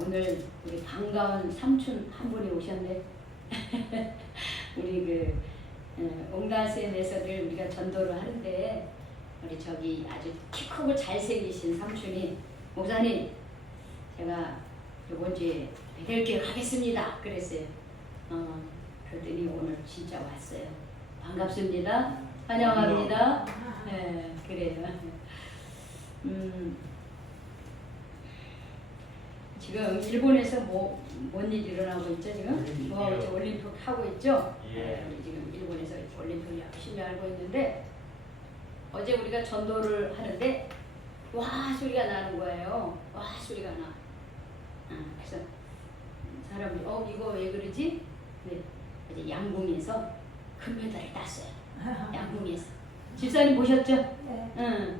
오늘 우리 반가운 삼촌 한 분이 오셨네. 우리 옹달샘에서를 우리가 전도를 하는데 우리 저기 아주 키 크고 잘생기신 삼촌이 목사님 제가 요번 주에 뵐게 가겠습니다 그랬어요. 그랬더니 오늘 진짜 왔어요. 반갑습니다. 환영합니다. 네, 그래요. 지금 일본에서 뭔 일이 일어나고 있죠 지금? 이제 올림픽 하고 있죠? 예. 우리 지금 일본에서 올림픽 열심히 알고 있는데 어제 우리가 전도를 하는데 와 소리가 나는 거예요. 와 소리가 나. 그래서 사람들이 이거 왜 그러지? 네, 어제 양궁에서 금메달을 땄어요. 양궁에서. 집사님 보셨죠? 네. 응.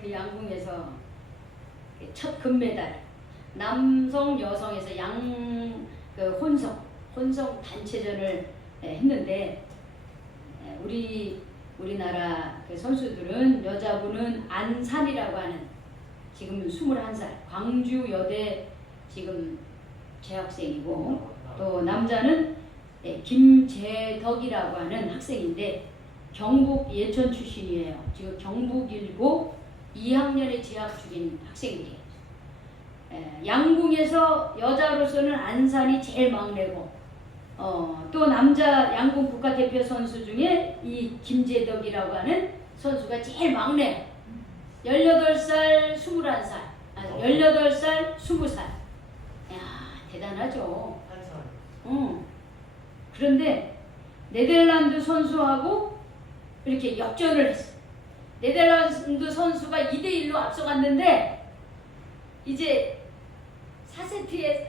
그 양궁에서 첫 금메달. 남성 여성에서 혼성 단체전을 했는데 우리나라 그 선수들은 여자분은 안산이라고 하는 지금 21살 광주 여대 지금 재학생이고 또 남자는 김재덕이라고 하는 학생인데 경북 예천 출신이에요. 지금 경북일고 2학년에 재학 중인 학생들이에요. 양궁에서 여자로서는 안산이 제일 막내고 또 남자 양궁 국가대표 선수 중에 이 김재덕이라고 하는 선수가 제일 막내 18살, 21살 18살, 20살 야 대단하죠. 그런데 네덜란드 선수하고 이렇게 역전을 했어. 네덜란드 선수가 2대1로 앞서갔는데 이제 4세트에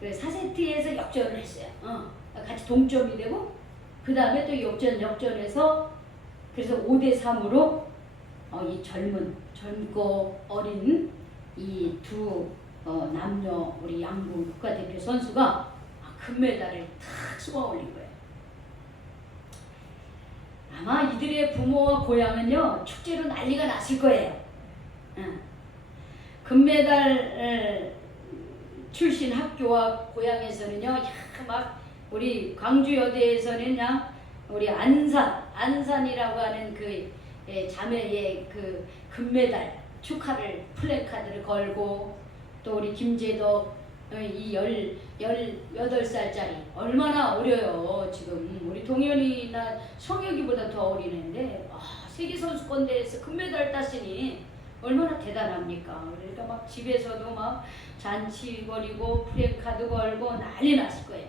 4세트에서 역전을 했어요. 같이 동점이 되고 그 다음에 또 역전해서 그래서 5대3으로 이 젊고 어린 이 두 남녀 우리 양궁 국가대표 선수가 금메달을 탁 쏘아 올린 거예요. 아마 이들의 부모와 고향은요 축제로 난리가 났을 거예요. 금메달 출신 학교와 고향에서는요, 막 우리 광주여대에서는 그냥 우리 안산이라고 하는 그 자매의 그 금메달 축하를 플래카드를 걸고 또 우리 김재덕 이 18살짜리 얼마나 어려요. 지금 우리 동현이나 성혁이보다 더 어린 애인데 세계선수권대회에서 금메달 땄으니 얼마나 대단합니까? 그러니까 막 집에서도 막 잔치 벌이고 플래카드 걸고 난리 났을 거예요.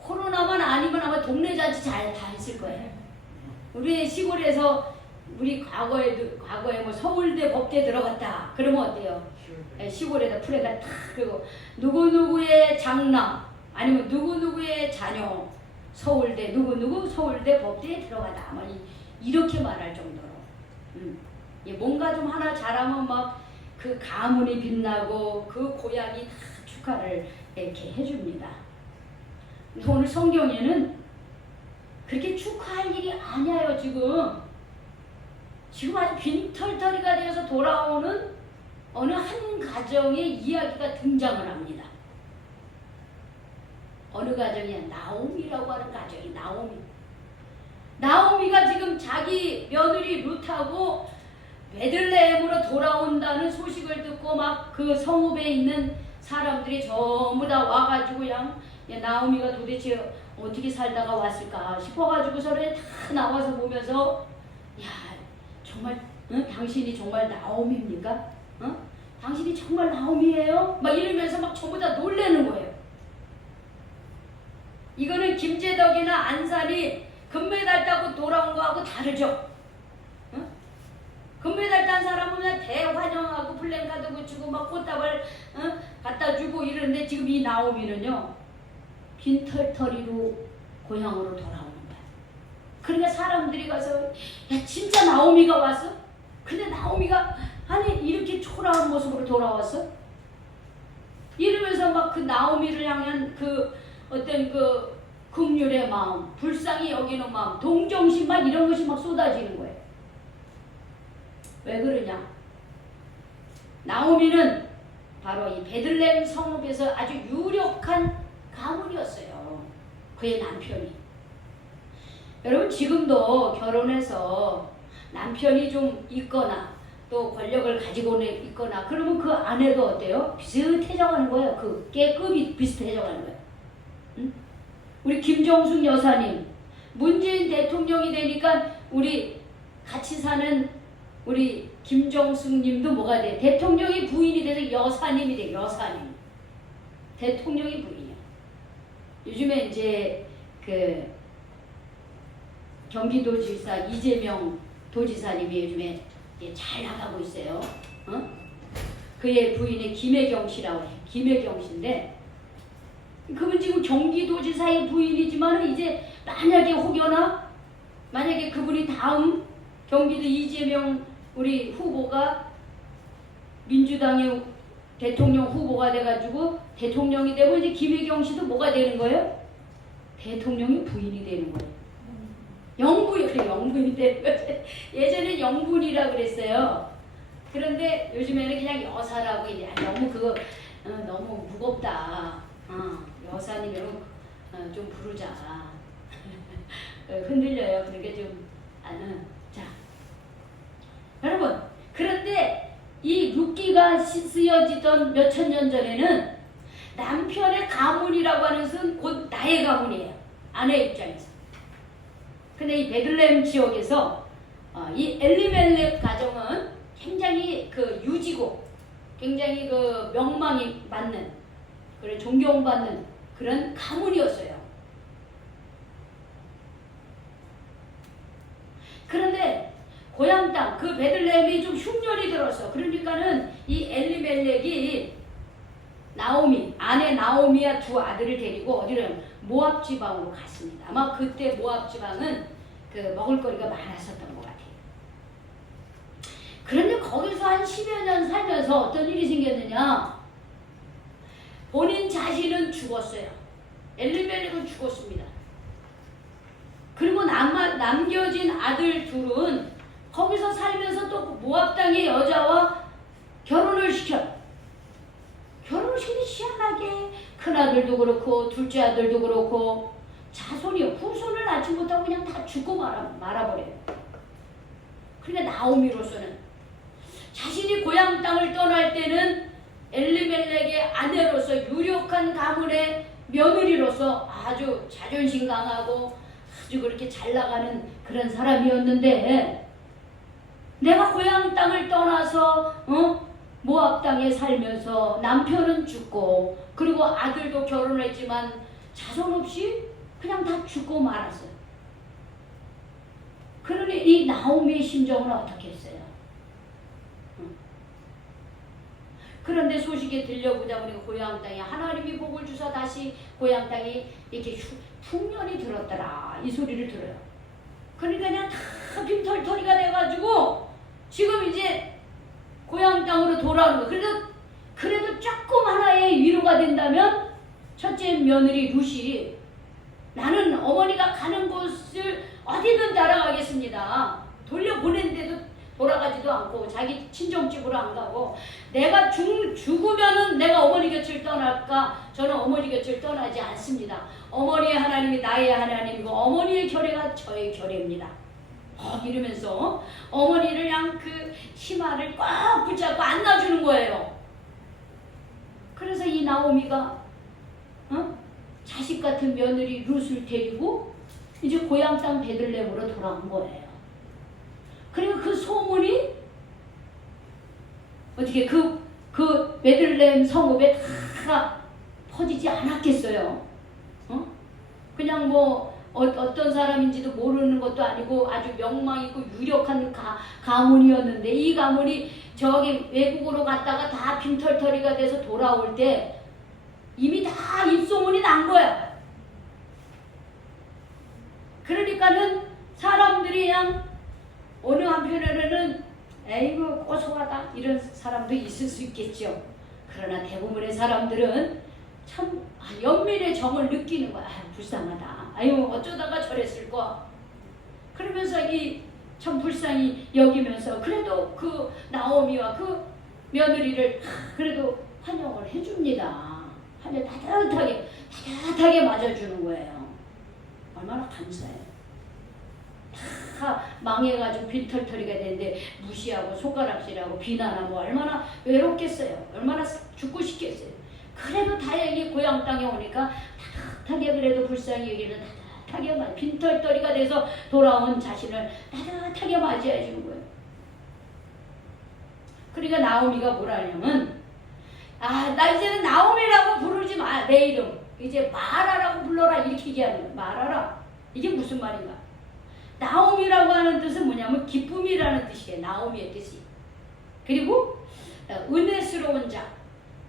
코로나만 아니면 아마 동네 잔치 다 했을 거예요. 우리 시골에서 우리 과거에 뭐 서울대 법대 들어갔다 그러면 어때요? 시골에다 플래카드 탁 그리고 누구누구의 장남 아니면 누구누구의 자녀 서울대 누구누구 서울대 법대에 들어가다 아마 이렇게 말할 정도로 뭔가 좀 하나 잘하면 막 그 가문이 빛나고 그 고향이 다 축하를 이렇게 해줍니다. 오늘 성경에는 그렇게 축하할 일이 아니에요. 지금 아주 빈털터리가 되어서 돌아오는 어느 한 가정의 이야기가 등장을 합니다. 어느 가정이야? 나오미라고 하는 가정이 나오미가 지금 자기 며느리 룻하고 베들레헴으로 돌아온다는 소식을 듣고 막 그 성읍에 있는 사람들이 전부 다 와가지고 그냥 나오미가 도대체 어떻게 살다가 왔을까 싶어가지고 서로에 다 나와서 보면서 야 정말 당신이 정말 나오미입니까? 당신이 정말 나오미예요? 막 이러면서 막 전부 다 놀라는 거예요. 이거는 김재덕이나 안산이 금메달 따고 돌아온 거하고 다르죠. 금메달 딴 사람은 그냥 대환영하고 플랜카드 붙이고 막 꽃다발 갖다 주고 이러는데 지금 이 나오미는요 빈털터리로 고향으로 돌아오는 거야. 그러니까 사람들이 가서 야 진짜 나오미가 왔어? 근데 나오미가 아니 이렇게 초라한 모습으로 돌아왔어? 이러면서 막 그 나오미를 향한 그 어떤 그 긍휼의 마음, 불쌍히 여기는 마음, 동정심 막 이런 것이 막 쏟아지는 거예요. 왜 그러냐? 나오미는 바로 이 베들레헴 성읍에서 아주 유력한 가문이었어요. 그의 남편이. 여러분 지금도 결혼해서 남편이 좀 있거나 또 권력을 가지고 있거나 그러면 그 아내도 어때요? 비슷해져가는 거예요. 그 깨급이 비슷해져가는 거예요. 응? 우리 김정숙 여사님 문재인 대통령이 되니까 우리 같이 사는 우리 김정숙 님도 뭐가 돼? 대통령이 부인이 돼서 여사님이 돼. 여사님. 대통령이 부인이야. 요즘에 이제 그 경기도지사 이재명 도지사님이 요즘에 잘 나가고 있어요. 어? 그의 부인이 김혜경 씨라고 해. 김혜경 씨인데 그분 지금 경기도지사의 부인이지만 이제 만약에 혹여나 만약에 그분이 다음 경기도 이재명 우리 후보가 민주당의 대통령 후보가 돼가지고 대통령이 되고 이제 김혜경 씨도 뭐가 되는 거예요? 대통령의 부인이 되는 거예요. 영부인, 그래 영부인이 되는 거지. 예전엔 영분이라 그랬어요. 그런데 요즘에는 그냥 여사라고 이제 너무 그거 너무 무겁다. 여사님으로 좀 부르자. 흔들려요. 그러니까 좀 자, 여러분 그런데 이 룻기가 쓰여지던 몇천 년 전에는 남편의 가문이라고 하는 것은 곧 나의 가문이에요. 아내 입장에서. 근데 이 베들레헴 지역에서 이 엘리멜렉 가정은 굉장히 그 유지고 굉장히 그 명망이 맞는 그런 존경받는 그런 가문이었어요. 그런데 고향 땅 그 베들레헴이 좀 흉년이 들어서 그러니까는 이 엘리멜렉이 나오미 아내 나오미와 두 아들을 데리고 어디로 모압 지방으로 갔습니다. 아마 그때 모압 지방은 그 먹을거리가 많았었던 것 같아요. 그런데 거기서 한 10여 년 살면서 어떤 일이 생겼느냐? 본인 자신은 죽었어요. 엘리멜렉은 죽었습니다. 그리고 남겨진 아들 둘은 거기서 살면서 또 모압 땅의 여자와 결혼을 시켜요. 결혼을 시키니 희한하게 큰아들도 그렇고 둘째 아들도 그렇고 자손이요. 후손을 낳지 못하고 그냥 다 죽고 말아버려요. 그러니까 나오미로서는 자신이 고향 땅을 떠날 때는 엘리멜렉의 아내로서 유력한 가문의 며느리로서 아주 자존심 강하고 아주 그렇게 잘 나가는 그런 사람이었는데 내가 고향 땅을 떠나서 모압 땅에 살면서 남편은 죽고 그리고 아들도 결혼했지만 자손 없이 그냥 다 죽고 말았어요. 그러니 이 나오미의 심정은 어떻게 했어요? 그런데 소식이 들려보자 우리 고향 땅에 하나님이 복을 주사 다시 고향 땅이 이렇게 흉년이 들었더라 이 소리를 들어요. 그러니까 그냥 다 빈털터리가 돼가지고 지금 이제 고향 땅으로 돌아오는 거. 그래도 조금 하나의 위로가 된다면 첫째 며느리 룻이 나는 어머니가 가는 곳을 어디든 따라가겠습니다. 돌려보낸데도 돌아가지도 않고 자기 친정집으로 안 가고 내가 죽으면은 내가 어머니 곁을 떠날까? 저는 어머니 곁을 떠나지 않습니다. 어머니의 하나님이 나의 하나님이고 어머니의 결례가 저의 결례입니다. 이러면서 어머니를 그냥 그 치마를 꽉 붙잡고 안아주는 거예요. 그래서 이 나오미가 자식 같은 며느리 룻을 데리고 이제 고향 땅 베들레헴으로 돌아온 거예요. 그리고 그 소문이 어떻게 그 베들레헴 성읍에 다 퍼지지 않았겠어요. 그냥 뭐 어떤 사람인지도 모르는 것도 아니고 아주 명망 있고 유력한 가문이었는데 이 가문이 저기 외국으로 갔다가 다 빈털터리가 돼서 돌아올 때 이미 다 입소문이 난 거야. 그러니까는 사람들이 그냥 어느 한편으로는 에이구 고소하다 이런 사람도 있을 수 있겠죠. 그러나 대부분의 사람들은 참 연민의 정을 느끼는 거야. 불쌍하다. 아유 어쩌다가 저랬을까. 그러면서 이 참 불쌍히 여기면서 그래도 그 나오미와 그 며느리를 그래도 환영을 해줍니다. 하면 따뜻하게 맞아주는 거예요. 얼마나 감사해요. 다 망해가지고 빈털터리가 되는데 무시하고 손가락질하고 비난하고 얼마나 외롭겠어요. 얼마나 죽고 싶겠어요. 그래도 다행히 고향 땅에 오니까 따뜻하게 그래도 불쌍히 여기는 따뜻하게 빈털터리가 돼서 돌아온 자신을 따뜻하게 맞이해 주는 거예요. 그러니까 나오미가 뭐라 하냐면 나 이제는 나오미라고 부르지 마. 내 이름 이제 마라라고 불러라 이렇게 얘기하는 거예요. 마라라. 이게 무슨 말인가? 나오미라고 하는 뜻은 뭐냐면 기쁨이라는 뜻이에요. 나오미의 뜻이. 그리고 은혜스러운 자,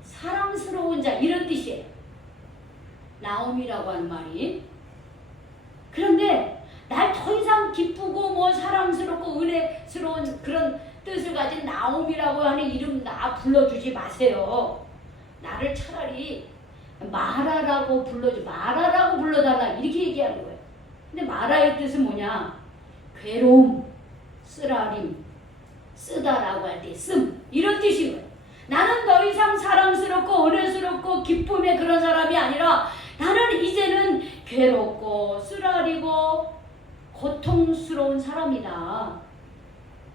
사랑스러운 자 이런 뜻이에요. 나오미라고 하는 말이. 그런데 날 더 이상 기쁘고 뭐 사랑스럽고 은혜스러운 그런 뜻을 가진 나오미라고 하는 이름 나 불러주지 마세요. 나를 차라리 마라라고 불러달라 이렇게 얘기하는 거예요. 근데 마라의 뜻은 뭐냐? 괴로움, 쓰라림, 쓰다라고 할 때 이런 뜻인 거예요. 나는 더 이상 사랑스럽고 은혜스럽고 기쁨의 그런 사람이 아니라 나는 이제는 괴롭고 쓰라리고 고통스러운 사람이다.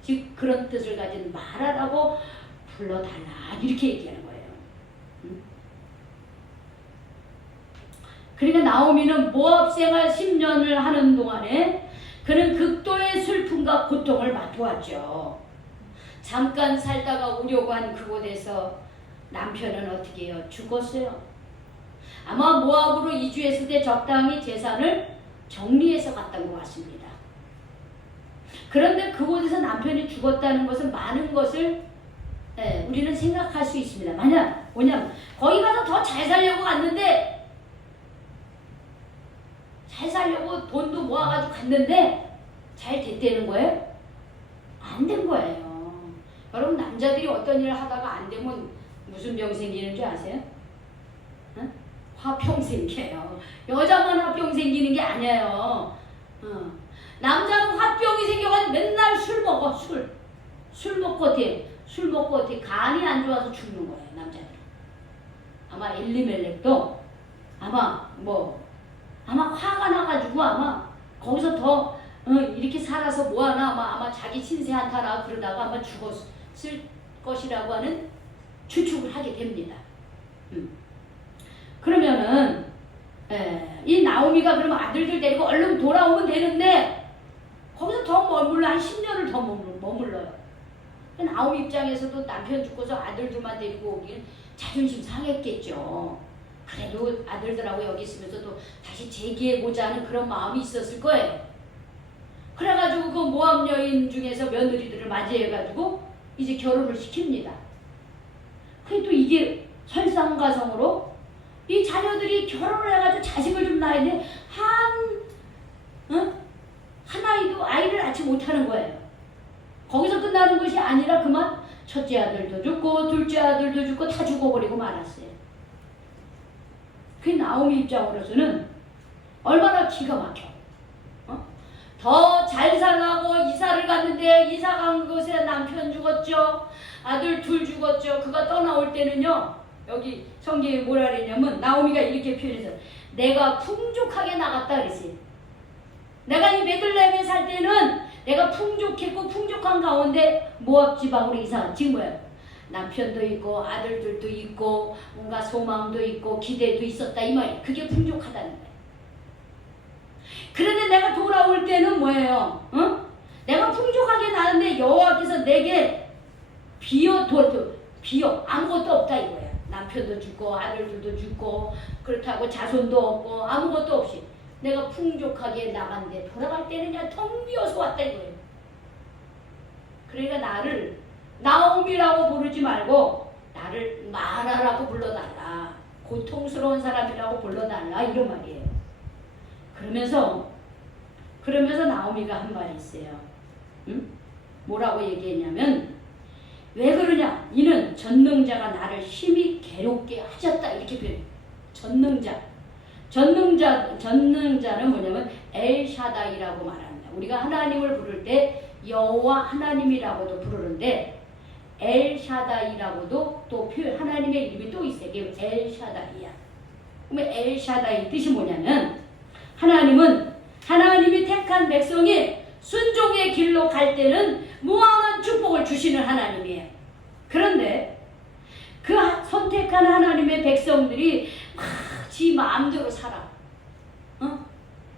즉 그런 뜻을 가진 마라라고 불러달라 이렇게 얘기하는 거예요. 그러니까 나오미는 모압 생활 10년을 하는 동안에 그는 극도의 슬픔과 고통을 맛보았죠. 잠깐 살다가 오려고 한 그곳에서 남편은 어떻게 해요? 죽었어요. 아마 모압으로 이주했을 때 적당히 재산을 정리해서 갔던 것 같습니다. 그런데 그곳에서 남편이 죽었다는 것은 많은 것을 우리는 생각할 수 있습니다. 뭐냐면 거기 가서 더 잘 살려고 갔는데 잘 살려고 돈도 모아가지고 갔는데 잘 됐다는 거예요? 안 된 거예요. 여러분 남자들이 어떤 일을 하다가 안 되면 무슨 병 생기는 줄 아세요? 화병 생겨요. 여자만 화병 생기는 게 아니에요. 남자는 화병이 생겨가지고 맨날 술 먹어. 술 먹고 어떻게 간이 안 좋아서 죽는 거예요. 남자들은. 아마 엘리멜렉도 아마 화가 나가지고 아마 거기서 더 이렇게 살아서 뭐하나 아마 자기 신세 한타라 그러다가 아마 죽었을 것이라고 하는 추측을 하게 됩니다. 그러면은 이 나오미가 그러면 아들들 데리고 얼른 돌아오면 되는데 거기서 더 머물러 한 10년을 더 머물러요. 나오미 입장에서도 남편 죽고서 아들들만 데리고 오기는 자존심 상했겠죠. 그래도 아들들하고 여기 있으면서도 다시 재기해보자 하는 그런 마음이 있었을 거예요. 그래가지고 그 모압 여인 중에서 며느리들을 맞이해가지고 이제 결혼을 시킵니다. 그래도 이게 설상가성으로 이 자녀들이 결혼을 해가지고 자식을 좀 낳아야 돼. 한 아이를 낳지 못하는 거예요. 거기서 끝나는 것이 아니라 그만 첫째 아들도 죽고 둘째 아들도 죽고 다 죽어버리고 말았어요. 그 나오미 입장으로서는 얼마나 기가 막혀. 더 잘 살라고 이사를 갔는데 이사 간 곳에 남편 죽었죠. 아들 둘 죽었죠. 그가 떠나올 때는요. 여기 성경에 뭐라 그랬냐면 나오미가 이렇게 표현해서 내가 풍족하게 나갔다 그랬어요. 내가 이 베들레헴에 살 때는 내가 풍족했고 풍족한 가운데 모압 지방으로 이사. 지금 뭐야? 남편도 있고 아들들도 있고 뭔가 소망도 있고 기대도 있었다 이 말이에요. 그게 풍족하다는 거예요. 그런데 내가 돌아올 때는 뭐예요? 내가 풍족하게 나는데 여호와께서 내게 비어 아무것도 없다 이거예요. 남편도 죽고 아들들도 죽고 그렇다고 자손도 없고 아무것도 없이 내가 풍족하게 나간데 돌아갈 때는 그냥 텅 비어서 왔다 이거예요. 그러니까 나를 나오미라고 부르지 말고 나를 마라라고 불러달라. 고통스러운 사람이라고 불러달라 이런 말이에요. 그러면서 나오미가 한 말이 있어요. 뭐라고 얘기했냐면 왜 그러냐? 이는 전능자가 나를 힘이 괴롭게 하셨다 이렇게 표현해요. 전능자는 뭐냐면 엘샤다이라고 말합니다. 우리가 하나님을 부를 때 여호와 하나님이라고도 부르는데 엘샤다이라고도 또 표현, 하나님의 이름이 또 있어요. 이게 엘샤다이야. 그러면 엘샤다이 뜻이 뭐냐면 하나님이 택한 백성이 순종의 길로 갈 때는 무한한 축복을 주시는 하나님이에요. 그런데 그 선택한 하나님의 백성들이 지 마음대로 살아.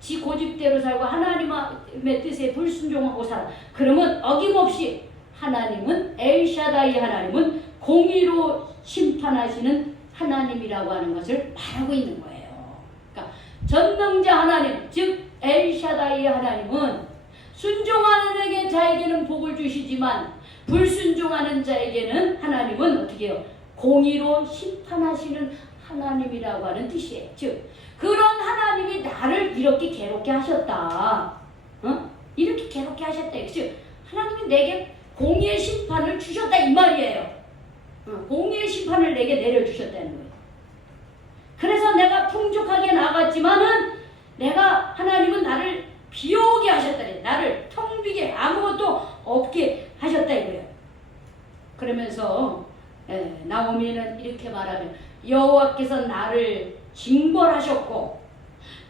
지 고집대로 살고 하나님의 뜻에 불순종하고 살아. 그러면 어김없이 하나님은 엘샤다이 하나님은 공의로 심판하시는 하나님이라고 하는 것을 말하고 있는 거예요. 그러니까 전능자 하나님, 즉 엘샤다이 하나님은 순종하는 자에게는 복을 주시지만 불순종하는 자에게는 하나님은 어떻게 해요? 공의로 심판하시는 하나님이라고 하는 뜻이에요. 즉 그런 하나님이 나를 이렇게 괴롭게 하셨다. 이렇게 괴롭게 하셨다. 즉 하나님이 내게 공의의 심판을 주셨다 이 말이에요. 공의의 심판을 내게 내려주셨다는 거예요. 그래서 내가 풍족하게 나갔지만은 하나님은 나를 비오게 하셨다. 나를 텅 비게 아무것도 없게 하셨다 이거예요. 그러면서 나오미는 이렇게 말하며 여호와께서 나를 징벌하셨고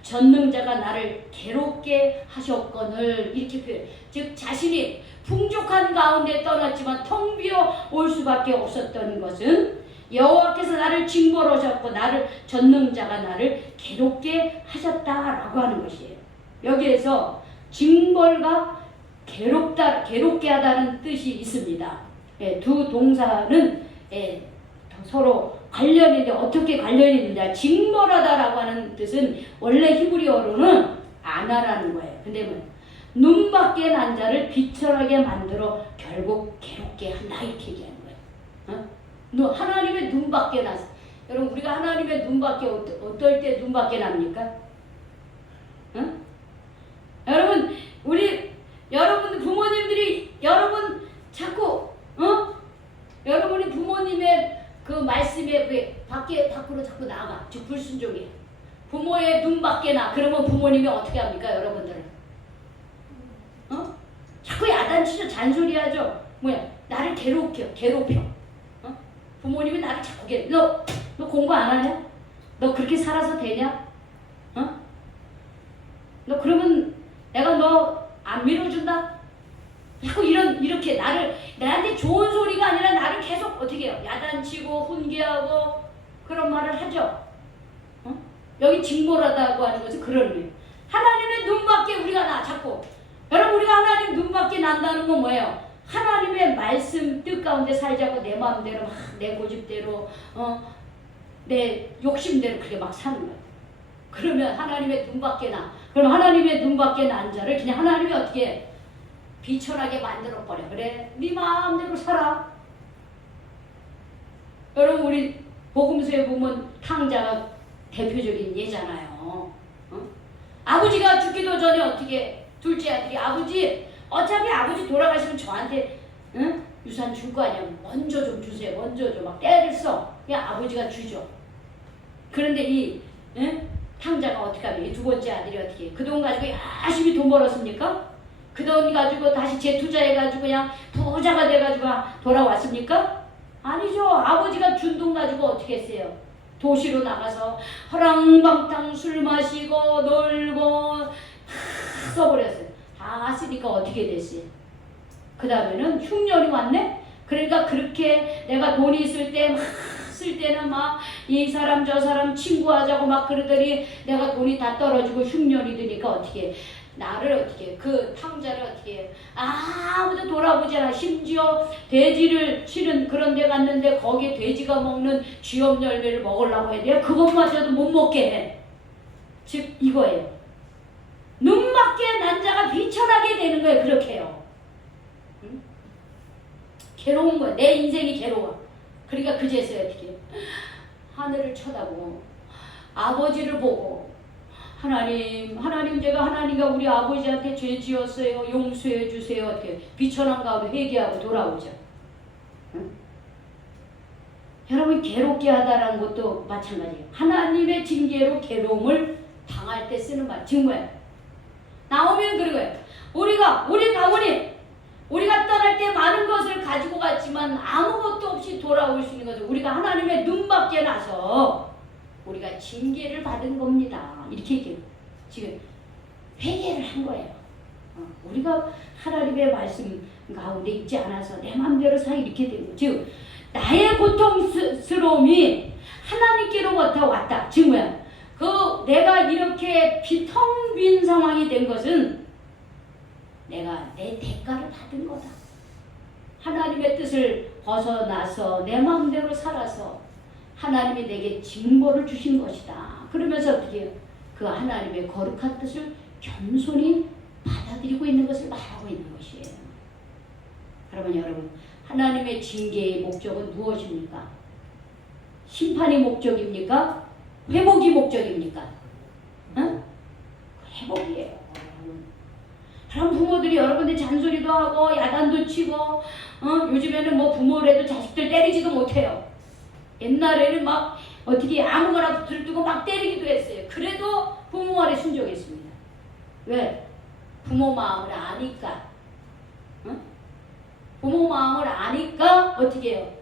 전능자가 나를 괴롭게 하셨거늘 이렇게 표현. 즉 자신이 풍족한 가운데 떠났지만 텅 비어 올 수밖에 없었던 것은 여호와께서 나를 징벌하셨고 전능자가 나를 괴롭게 하셨다라고 하는 것이에요. 여기에서 징벌과 괴롭게 하다는 뜻이 있습니다. 두 동사는 서로 관련이 있는데 어떻게 관련이 있느냐. 징벌하다라고 하는 뜻은 원래 히브리어로는 아나라는 거예요. 근데 뭐 눈 밖에 난 자를 비천하게 만들어 결국 괴롭게 한다 이렇게 얘기하는 거예요. 하나님의 눈 밖에 났어. 여러분 우리가 하나님의 눈 밖에 어떨 때 눈 밖에 납니까? 여러분 여러분 부모님들이 여러분 자꾸 여러분이 부모님의 그 말씀에 왜 밖으로 자꾸 나가. 즉 불순종해. 부모의 눈 밖에 나. 그러면 부모님이 어떻게 합니까 여러분들은? 자꾸 야단치죠. 잔소리하죠. 나를 괴롭혀. 부모님이 나를 자꾸 너 공부 안 하냐? 너 그렇게 살아서 되냐? 너 그러면 내가 너 안 밀어준다? 자꾸 이렇게 나한테 좋은 소리가 아니라 나를 계속 어떻게 해요? 야단치고 훈계하고 그런 말을 하죠. 여기 징벌하다고 하는 것은 그런 의미예요. 하나님의 눈 밖에 우리가 나 자꾸. 여러분 우리가 하나님 눈 밖에 난다는 건 뭐예요? 하나님의 말씀 뜻 가운데 살자고 내 마음대로 막 내 고집대로 내 욕심대로 그렇게 막 사는 거예요. 그러면 하나님의 눈 밖에 나. 그럼 하나님의 눈 밖에 난 자를 그냥 하나님이 어떻게 해? 비천하게 만들어버려. 그래 네 마음대로 살아. 여러분 우리 복음서에 보면 탕자가 대표적인 예잖아요. 아버지가 죽기도 전에 어떻게 둘째 아들이 어차피 아버지 돌아가시면 저한테 유산 줄 거 아니야. 먼저 좀 주세요. 먼저 좀 막 때를 써. 그냥 아버지가 주죠. 그런데 이 탕자가 어떻게 하면 이 두 번째 아들이 어떻게 해? 그 돈 가지고 열심히 돈 벌었습니까? 그 돈 가지고 다시 재투자해가지고 그냥 부자가 돼가지고 돌아왔습니까? 아니죠. 아버지가 준 돈 가지고 어떻게 했어요? 도시로 나가서 허랑방탕 술 마시고 놀고 다 써버렸어요. 다 쓰니까 어떻게 됐어요? 그 다음에는 흉년이 왔네? 그러니까 그렇게 내가 돈이 있을 때 쓸 때는 막 이 사람 저 사람 친구하자고 막 그러더니 내가 돈이 다 떨어지고 흉년이 드니까 어떻게 나를 어떻게 그 탕자를 어떻게 아무도 돌아보지 않아. 심지어 돼지를 치는 그런 데 갔는데 거기에 돼지가 먹는 쥐염 열매를 먹으려고 해야 돼요. 그것마저도 못 먹게 해. 즉 이거예요. 눈 밖에 난 자가 비천하게 되는 거예요. 그렇게요. 응? 괴로운 거야. 내 인생이 괴로워. 그러니까 그제서야 어떻게 하늘을 쳐다보고 아버지를 보고 하나님 제가 하나님과 우리 아버지한테 죄 지었어요. 용서해 주세요. 어떻게 비천한 가운데 회개하고 돌아오죠. 응? 여러분 괴롭게 하다라는 것도 마찬가지예요. 하나님의 징계로 괴로움을 당할 때 쓰는 말. 정말 나오면 그런 거예요. 우리 가문이 우리가 떠날 때 많은 것을 가지고 갔지만 아무것도 없이 돌아올 수 있는 것은 우리가 하나님의 눈밖에 나서 우리가 징계를 받은 겁니다. 이렇게 얘기해요. 지금 회개를 한 거예요. 우리가 하나님의 말씀 가운데 있지 않아서 내 마음대로 사 이렇게 된 거예요. 즉 나의 고통스러움이 하나님께로부터 왔다. 즉 뭐야? 그 내가 이렇게 텅 빈 상황이 된 것은 내가 내 대가를 받은 거다. 하나님의 뜻을 벗어나서 내 마음대로 살아서 하나님이 내게 징벌을 주신 것이다. 그러면서 어떻게 해요? 그 하나님의 거룩한 뜻을 겸손히 받아들이고 있는 것을 말하고 있는 것이에요. 그러면 여러분, 하나님의 징계의 목적은 무엇입니까? 심판이 목적입니까? 회복이 목적입니까? 응? 회복이에요. 그럼 부모들이 여러분들 잔소리도 하고 야단도 치고 요즘에는 뭐 부모라도 자식들 때리지도 못해요. 옛날에는 막 어떻게 아무거나 들뜨고 막 때리기도 했어요. 그래도 부모 말에 순종했습니다. 왜? 부모 마음을 아니까. 응? 부모 마음을 아니까 어떻게 해요?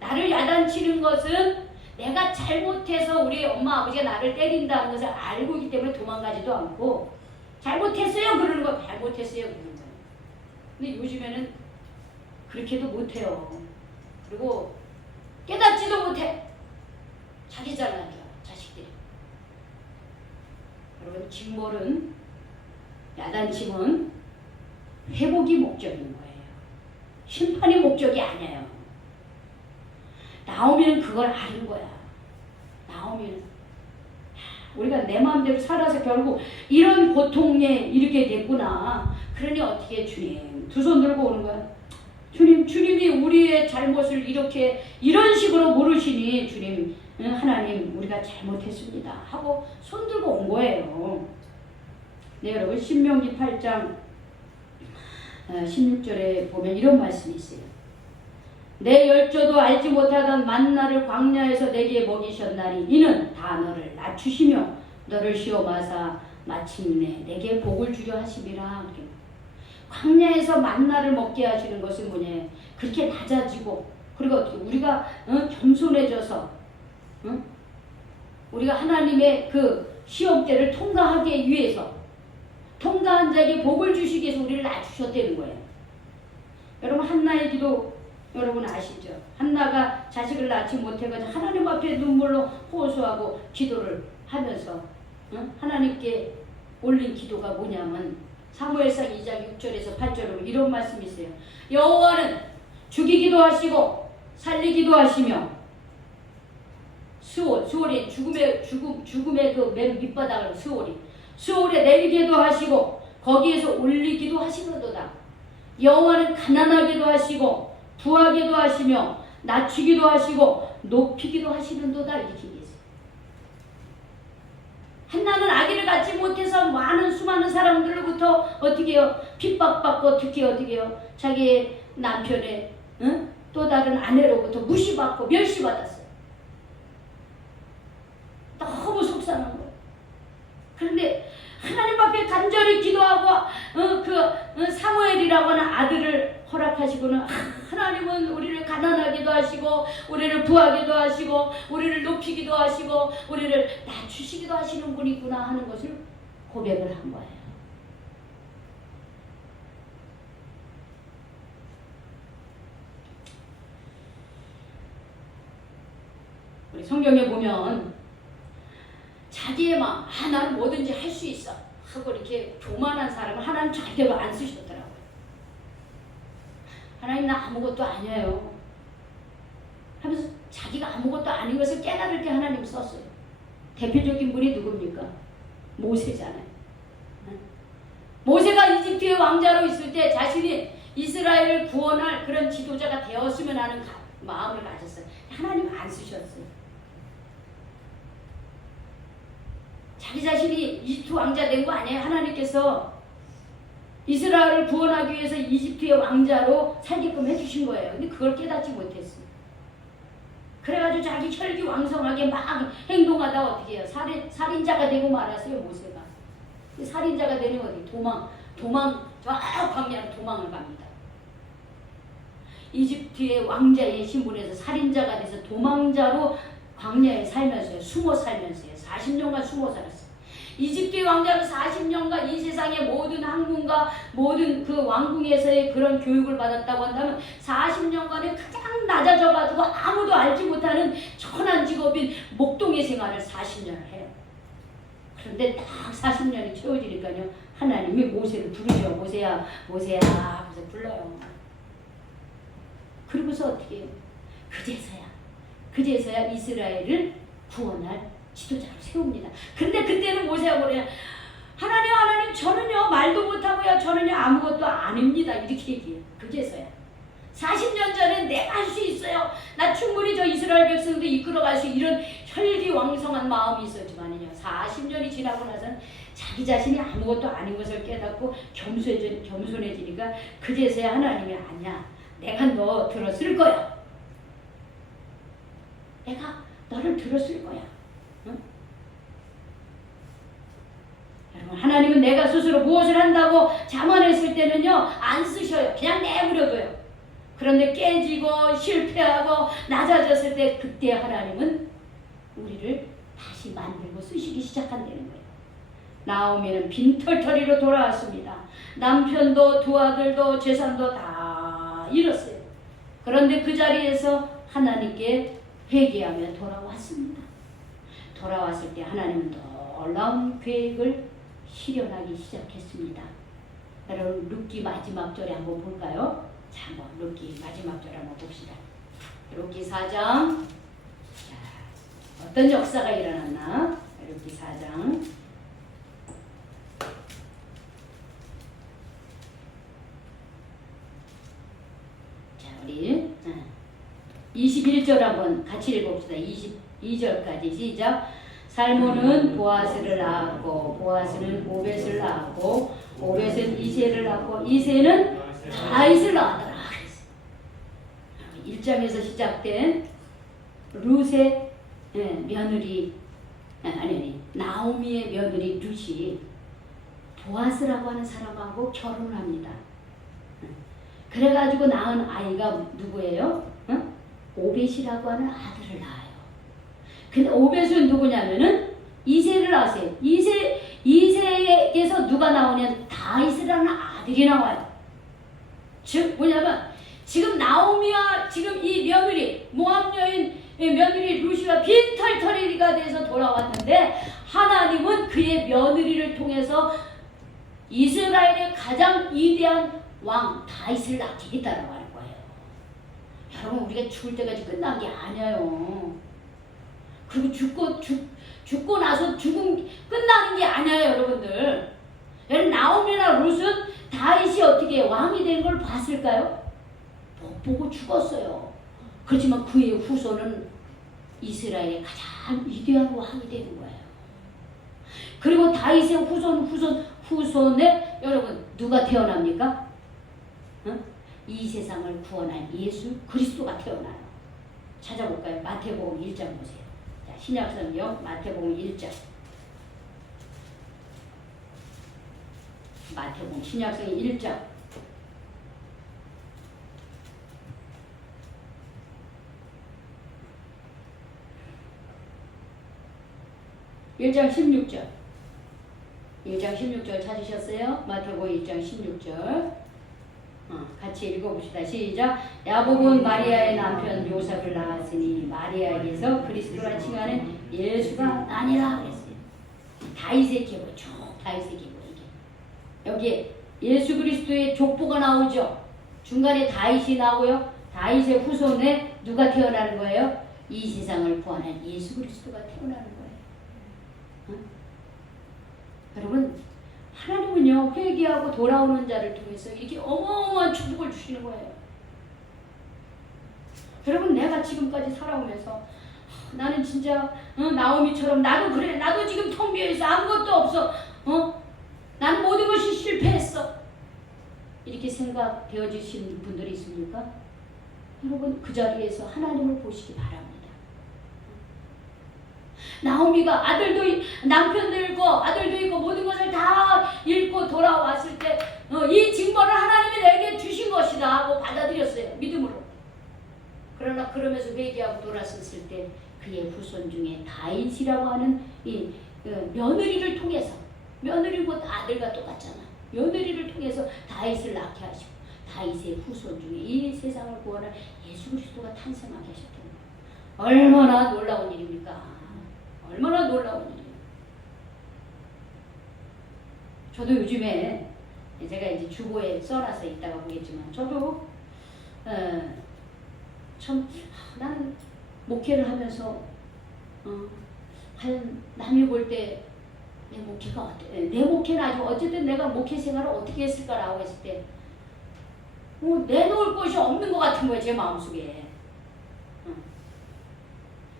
나를 야단치는 것은 내가 잘못해서 우리 엄마 아버지가 나를 때린다는 것을 알고 있기 때문에 도망가지도 않고 잘못했어요 그러는 거 잘못했어요 그러는 거예요. 근데 요즘에는 그렇게도 못해요. 그리고 깨닫지도 못해. 자기 잘나니까 자식들이. 여러분 징벌은 야단침은 회복이 목적인 거예요. 심판이 목적이 아니에요. 나오면 그걸 아는 거야. 나오면 우리가 내 마음대로 살아서 결국 이런 고통에 이르게 됐구나. 그러니 어떻게 주님 두 손 들고 오는 거야. 주님이 우리의 잘못을 이렇게 이런 식으로 모르시니 주님 하나님 우리가 잘못했습니다 하고 손 들고 온 거예요. 네 여러분 신명기 8장 16절에 보면 이런 말씀이 있어요. 내 열조도 알지 못하던 만나를 광야에서 내게 먹이셨나니 이는 다 너를 낮추시며 너를 시험하사 마침내 내게 복을 주려 하심이라. 광야에서 만나를 먹게 하시는 것은 뭐냐? 그렇게 낮아지고 그리고 우리가 겸손해져서 우리가 하나님의 그 시험 때를 통과하기 위해서 통과한 자에게 복을 주시기 위해서 우리를 낮추셨다는 거예요. 여러분 한나의 기도 여러분 아시죠? 한나가 자식을 낳지 못해가지고 하나님 앞에 눈물로 호소하고 기도를 하면서 하나님께 올린 기도가 뭐냐면 사무엘상 2장 6절에서 8절로 이런 말씀이 있어요. 여호와는 죽이기도 하시고 살리기도 하시며 수월이 죽음의 그 맨 밑바닥을 수월에 내리기도 하시고 거기에서 올리기도 하시는도다. 여호와는 가난하기도 하시고 부하기도 하시며 낮추기도 하시고 높이기도 하시는도다. 이렇게 얘기했어요. 한나는 아기를 갖지 못해서 수많은 사람들로부터 어떻게 해요? 핍박받고 특히 어떻게 해요? 자기 남편의 또 다른 아내로부터 무시받고 멸시받았어요. 너무 속상한 거예요. 그런데 하나님 앞에 간절히 기도하고 사무엘이라고 하는 아들을 허락하시고는 하나님은 우리를 가난하기도 하시고 우리를 부하기도 하시고 우리를 높이기도 하시고 우리를 낮추시기도 하시는 분이구나 하는 것을 고백을 한 거예요. 우리 성경에 보면 자기의 마음, 나는 뭐든지 할 수 있어 하고 이렇게 교만한 사람을 하나님 절대로 안 쓰셨더라고요. 하나님 나 아무것도 아니에요 하면서 자기가 아무것도 아닌 것을 깨달을 때 하나님 썼어요. 대표적인 분이 누굽니까? 모세잖아요. 모세가 이집트의 왕자로 있을 때 자신이 이스라엘을 구원할 그런 지도자가 되었으면 하는 마음을 가졌어요. 하나님 안 쓰셨어요. 자기 자신이 이집트 왕자 된 거 아니에요. 하나님께서 이스라엘을 구원하기 위해서 이집트의 왕자로 살게끔 해주신 거예요. 근데 그걸 깨닫지 못했어요. 그래가지고 자기 혈기왕성하게 막 행동하다 어떻게 해요? 살인자가 되고 말았어요. 모세가. 살인자가 되는 어디? 도망 저 광야로 도망을 갑니다. 이집트의 왕자의 신분에서 살인자가 돼서 도망자로 광야에 살면서요. 숨어 살면서요. 40년간 숨어 살았어요. 이집트의 왕자는 40년간 이 세상의 모든 학문과 모든 그 왕궁에서의 그런 교육을 받았다고 한다면 40년간에 가장 낮아져가지고 아무도 알지 못하는 천한 직업인 목동의 생활을 40년을 해요. 그런데 딱 40년이 채워지니까요. 하나님이 모세를 부르죠. 모세야, 모세야 하면서 불러요. 그러고서 어떻게 해요? 그제서야 이스라엘을 구원할 지도자로 세웁니다. 근데 그때는 모세가 뭐래요? 하나님 저는요 말도 못하고요 저는요 아무것도 아닙니다. 이렇게 얘기해요. 그제서야 40년 전에 내가 할 수 있어요. 나 충분히 저 이스라엘 백성도 이끌어갈 수 이런 혈기왕성한 마음이 있었지만요 40년이 지나고 나서는 자기 자신이 아무것도 아닌 것을 깨닫고 겸손해지니까 그제서야 하나님이 아니야. 내가 너 들었을 거야. 내가 너를 들었을 거야. 응? 여러분 하나님은 내가 스스로 무엇을 한다고 자만했을 때는요 안 쓰셔요. 그냥 내버려둬요. 그런데 깨지고 실패하고 낮아졌을 때 그때 하나님은 우리를 다시 만들고 쓰시기 시작한다는 거예요. 나오미는 빈털터리로 돌아왔습니다. 남편도 두 아들도 재산도 다 잃었어요. 그런데 그 자리에서 하나님께 회개하며 돌아왔습니다. 돌아왔을 때 하나님은 놀라운 계획을 실현하기 시작했습니다. 여러분 룻기 마지막 절에 한번 볼까요? 자, 한번 룻기 마지막 절 한번 봅시다. 룻기 4장. 자, 어떤 역사가 일어났나? 룻기 4장. 자, 우리 21절 한번 같이 읽어봅시다. 22절까지 시작. 살몬은 보아스를 낳았고 보아스는 오벳을 낳았고 오벳은 이새를 낳고 이새는 다윗을 낳았더라. 1장에서 시작된 룻의 며느리 나오미의 며느리 룻이 보아스라고 하는 사람하고 결혼합니다. 그래가지고 낳은 아이가 누구예요? 오벳이라고 하는 아들을 낳아요. 근데 오벳은 누구냐면은 이새를 낳았어요. 이새에게서 누가 나오냐면 다윗이라는 아들이 나와요. 즉 뭐냐면 지금 나오미와 지금 이 며느리 모압 여인 며느리 루시가 빈털터리가 돼서 돌아왔는데 하나님은 그의 며느리를 통해서 이스라엘의 가장 위대한 왕 다윗을 낳겠다라고 하는 거예요. 여러분 우리가 죽을 때까지 끝난 게 아니에요. 그리고 죽고 나서 죽음 끝나는 게 아니에요, 여러분들. 여러분 나오미나 룻은 다윗이 어떻게 왕이 된 걸 봤을까요? 못 보고 죽었어요. 그렇지만 그의 후손은 이스라엘의 가장 위대한 왕이 되는 거예요. 그리고 다윗의 후손에 여러분 누가 태어납니까? 이 세상을 구원할 예수 그리스도가 태어나요. 찾아볼까요? 마태복음 1장 보세요. 자, 신약성경 마태복음 1장. 마태복음 신약성경 1장. (1장 16절) 1장 16절 찾으셨어요? 마태복음 1장 16절. 같이 읽어봅시다. 시작. 야곱은 마리아의 남편 요셉을 낳았으니 마리아에게서 그리스도라 칭하는 예수가 나니라 그랬어요. 다윗의 계보, 쭉 다윗의 계보 이게. 여기에 예수 그리스도의 족보가 나오죠. 중간에 다윗이 나오고요. 다윗의 후손에 누가 태어나는 거예요? 이 세상을 구원할 예수 그리스도가 태어나는 거예요. 여러분 하나님은요 회개하고 돌아오는 자를 통해서 이렇게 어마어마한 축복을 주시는 거예요. 여러분 내가 지금까지 살아오면서 나는 진짜 나오미처럼 나도 그래. 나도 지금 텅 비어있어. 아무것도 없어. 난 모든 것이 실패했어. 이렇게 생각되어지신 분들이 있습니까? 여러분 그 자리에서 하나님을 보시기 바랍니다. 나오미가 남편도 잃고 아들도 잃고 모든 것을 다 잃고 돌아왔을 때 이 징벌을 하나님이 내게 주신 것이다 하고 받아들였어요. 믿음으로. 그러나 그러면서 회개하고 돌아섰을 때 그의 후손 중에 다윗이라고 하는 이 며느리를 통해서, 며느리 곧 아들과 똑같잖아. 며느리를 통해서 다윗을 낳게 하시고 다윗의 후손 중에 이 세상을 구원할 예수 그리스도가 탄생하게 하셨던 거예요. 얼마나 놀라운 일입니까? 얼마나 놀라운 일이에요. 저도 요즘에 제가 이제 주보에 써놔서 이따가 보겠지만 저도 참 나는 목회를 하면서 과연 남이 볼 때 내 목회가 어때? 내 목회는 아주 어쨌든 내가 목회 생활을 어떻게 했을까라고 했을 때 내놓을 곳이 없는 것 같은 거예요. 제 마음속에.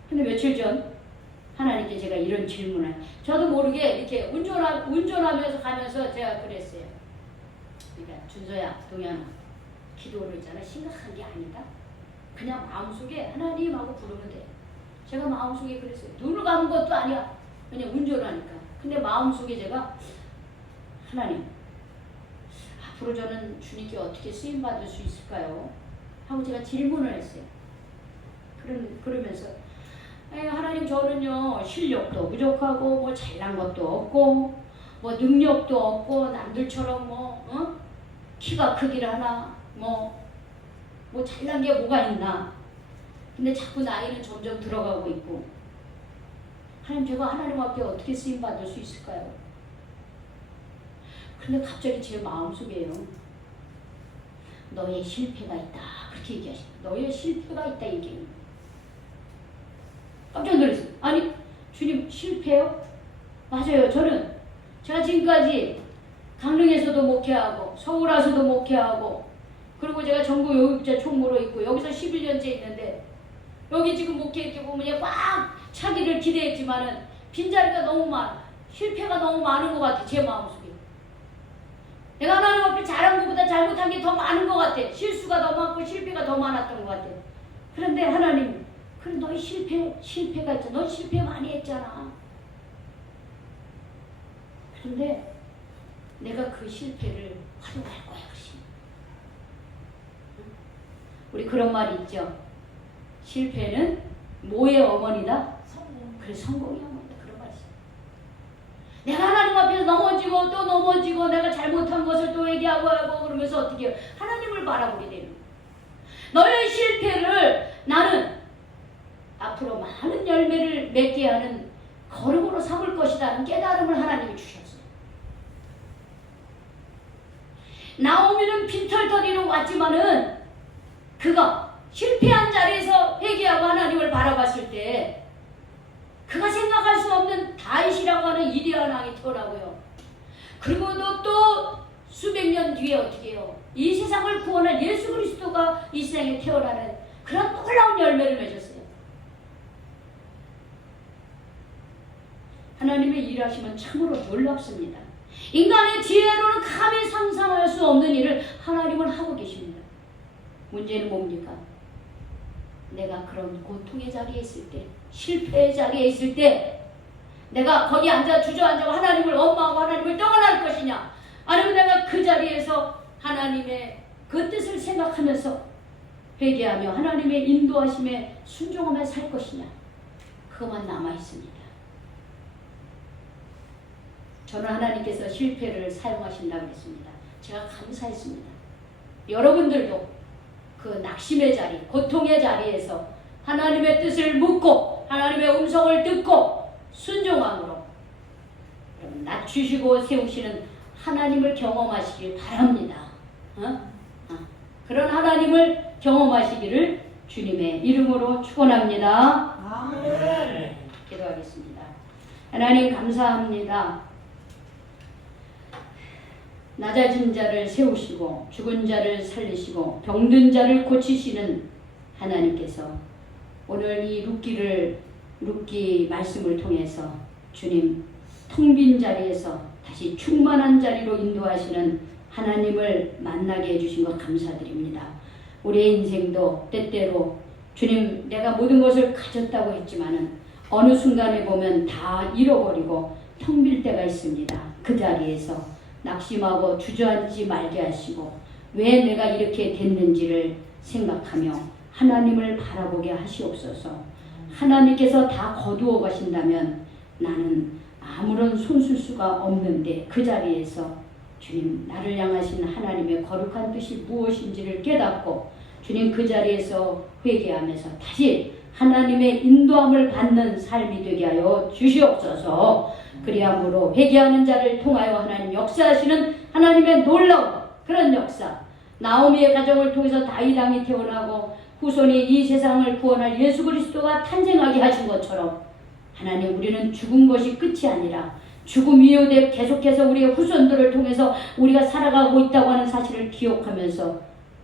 근데 며칠 전 하나님께 제가 이런 질문을 저도 모르게 이렇게 운전하면서 가면서 제가 그랬어요. 그러니까 준서야, 동현아, 기도를 있잖아. 심각한 게 아니다. 그냥 마음속에 하나님 하고 부르면 돼. 제가 마음속에 그랬어요. 눈을 감은 것도 아니야. 그냥 운전하니까. 근데 마음속에 제가 하나님, 앞으로 저는 주님께 어떻게 쓰임받을 수 있을까요? 하고 제가 질문을 했어요. 그러면서 하나님, 저는요 실력도 부족하고 뭐 잘난 것도 없고 뭐 능력도 없고 남들처럼 키가 크기를 하나 뭐 잘난 게 뭐가 있나. 근데 자꾸 나이는 점점 들어가고 있고 하나님, 제가 하나님 앞에 어떻게 쓰임받을 수 있을까요? 근데 갑자기 제 마음속에요, 너의 실패가 있다 그렇게 얘기하시고, 너의 실패가 있다 얘기해요. 깜짝 놀랐어요. 아니 주님, 실패요? 맞아요. 제가 지금까지 강릉에서도 목회하고 서울 와서도 목회하고 그리고 제가 전국 요육자 총무로 있고 여기서 11년째 있는데 여기 지금 목회 이렇게 보면 꽉 차기를 기대했지만은 빈자리가 너무 많아. 실패가 너무 많은 것 같아. 제 마음속에. 내가 하나님 앞에 잘한 것보다 잘못한 게 더 많은 것 같아. 실수가 더 많고 실패가 더 많았던 것 같아. 그런데 하나님, 그래 너희 실패가 있잖아. 너 실패 많이 했잖아. 그런데 내가 그 실패를 활용할 거야. 우리 그런 말이 있죠. 실패는 뭐의 어머니다? 성공. 그래, 성공의 어머니다. 그런 말이 있어요. 내가 하나님 앞에서 넘어지고 또 넘어지고 내가 잘못한 것을 또 얘기하고 하고 그러면서 어떻게 해요? 하나님을 바라보게 되는 거예요. 너의 실패를 나는 앞으로 많은 열매를 맺게 하는 걸음으로 삼을 것이라는 깨달음을 하나님이 주셨어요. 나오미는 빈털터리로 왔지만은 그가 실패한 자리에서 회개하고 하나님을 바라봤을 때 그가 생각할 수 없는 다윗이라고 하는 위대한 왕이 더라고요. 그리고도 또 수백 년 뒤에 어떻게 해요? 이 세상을 구원할 예수 그리스도가 이 세상에 태어나는 그런 놀라운 열매를 맺었어요. 하나님의 일하심은 참으로 놀랍습니다. 인간의 지혜로는 감히 상상할 수 없는 일을 하나님은 하고 계십니다. 문제는 뭡니까? 내가 그런 고통의 자리에 있을 때, 실패의 자리에 있을 때 내가 거기 주저앉아 하나님을 원망하고 하나님을 떠나갈 것이냐, 아니면 내가 그 자리에서 하나님의 그 뜻을 생각하면서 회개하며 하나님의 인도하심에 순종하며 살 것이냐, 그것만 남아있습니다. 저는 하나님께서 실패를 사용하신다고 했습니다. 제가 감사했습니다. 여러분들도 그 낙심의 자리, 고통의 자리에서 하나님의 뜻을 묻고 하나님의 음성을 듣고 순종함으로 낮추시고 세우시는 하나님을 경험하시길 바랍니다. 그런 하나님을 경험하시기를 주님의 이름으로 축원합니다. 아멘. 기도하겠습니다. 하나님 감사합니다. 낮아진 자를 세우시고 죽은 자를 살리시고 병든 자를 고치시는 하나님께서 오늘 이 룻기 말씀을 통해서 주님 텅 빈 자리에서 다시 충만한 자리로 인도하시는 하나님을 만나게 해주신 것 감사드립니다. 우리의 인생도 때때로 주님, 내가 모든 것을 가졌다고 했지만은 어느 순간에 보면 다 잃어버리고 텅 빌 때가 있습니다. 그 자리에서 낙심하고 주저앉지 말게 하시고 왜 내가 이렇게 됐는지를 생각하며 하나님을 바라보게 하시옵소서. 하나님께서 다 거두어 가신다면 나는 아무런 손쓸 수가 없는데 그 자리에서 주님 나를 향하신 하나님의 거룩한 뜻이 무엇인지를 깨닫고 주님 그 자리에서 회개하면서 다시 하나님의 인도함을 받는 삶이 되게 하여 주시옵소서. 그리함으로 회개하는 자를 통하여 하나님 역사하시는 하나님의 놀라운 그런 역사, 나오미의 가정을 통해서 다윗 왕이 태어나고 후손이 이 세상을 구원할 예수 그리스도가 탄생하게 하신 것처럼 하나님 우리는 죽은 것이 끝이 아니라 죽음 이후에 계속해서 우리의 후손들을 통해서 우리가 살아가고 있다고 하는 사실을 기억하면서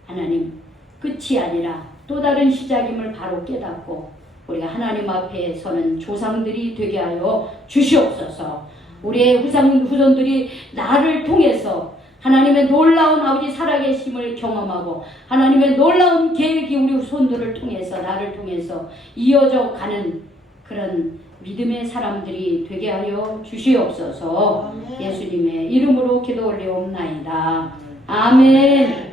하나님 끝이 아니라 또 다른 시작임을 바로 깨닫고 우리가 하나님 앞에 서는 조상들이 되게 하여 주시옵소서. 우리의 후손들이 나를 통해서 하나님의 놀라운 아버지 살아계심을 경험하고 하나님의 놀라운 계획이 우리 후손들을 통해서 나를 통해서 이어져 가는 그런 믿음의 사람들이 되게 하여 주시옵소서. 예수님의 이름으로 기도 올리옵나이다. 아멘.